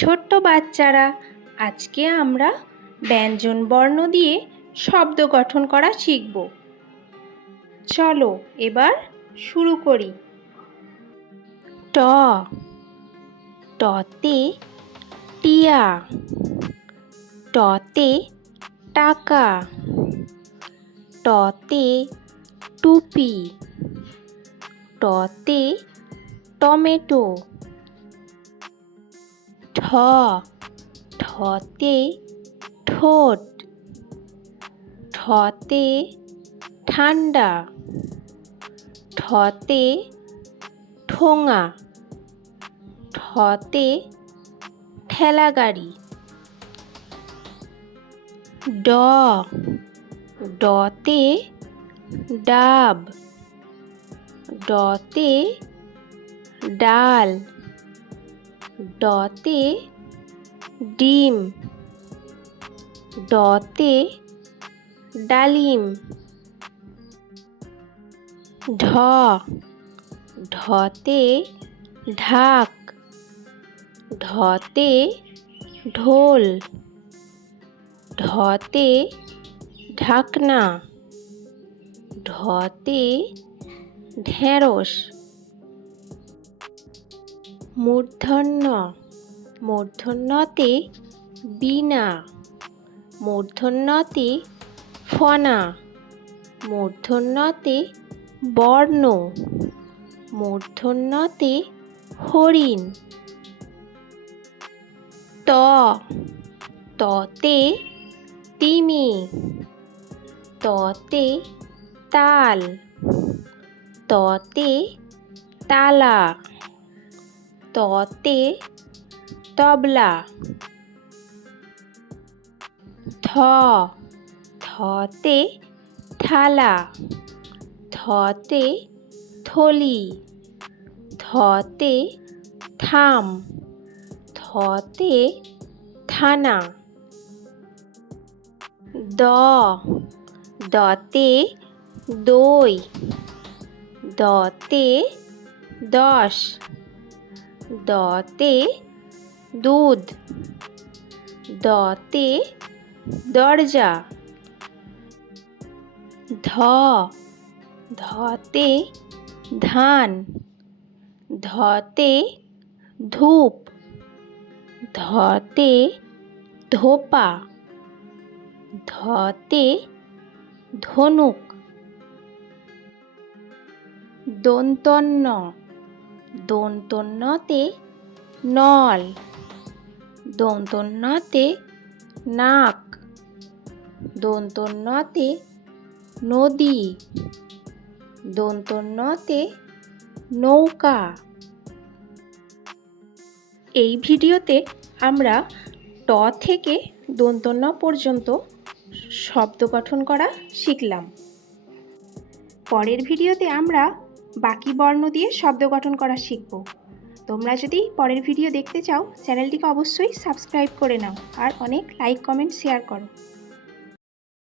ছোট্ট বাচ্চারা। আজকে আমরা ব্যঞ্জন বর্ণ দিয়ে শব্দ গঠন করা শিখব। চলো এবার শুরু করি। ট। টতে টিয়া। টতে টাকা। টতে টুপি। টতে টমেটো। ঠ। ঠতে ঠোঁট। ঠতে ঠান্ডা। ঠতে ঠোঙা। ঠতে ঠেলা গাড়ি ড। ডতে ডাব। ডতে ডাল। ডতে ডিম ডতে ডালিম ঢ ঢতে ঢাক ঢতে ঢোল ঢতে ঢাকনা ঢতে ঢেঁড়স। মূর্ধন্য। মূর্ধন্যতে বীণা। মূর্ধন্যতে ফনা। মূর্ধন্যতে বর্ণ। মূর্ধন্যতে হরিণ। ত। ততে তিমি। ততে তাল। ততে তালা। ততে তবলা। থ, থতে থালা। থতে থলি। থতে থাম। থতে থানা। দ, দতে দই। দতে দশ। দতে দুধ দতে দরজা ধ ধতে ধান ধতে ধূপ ধতে ধোপা ধতে ধনুক দন্তন্য দন্তন্যতে নল। দন্তন্যতে নাক। দন্তন্যতে নদী। দন্তন্যতে নৌকা। এই ভিডিওতে আমরা ট থেকে দন্তন্য পর্যন্ত শব্দ গঠন করা শিখলাম। পরের ভিডিওতে আমরা বাকি বর্ণ দিয়ে শব্দ গঠন করা শিখব। তোমরা যদি পরের ভিডিও দেখতে চাও, চ্যানেলটিকে অবশ্যই সাবস্ক্রাইব করে নাও আর অনেক লাইক, কমেন্ট, শেয়ার করো।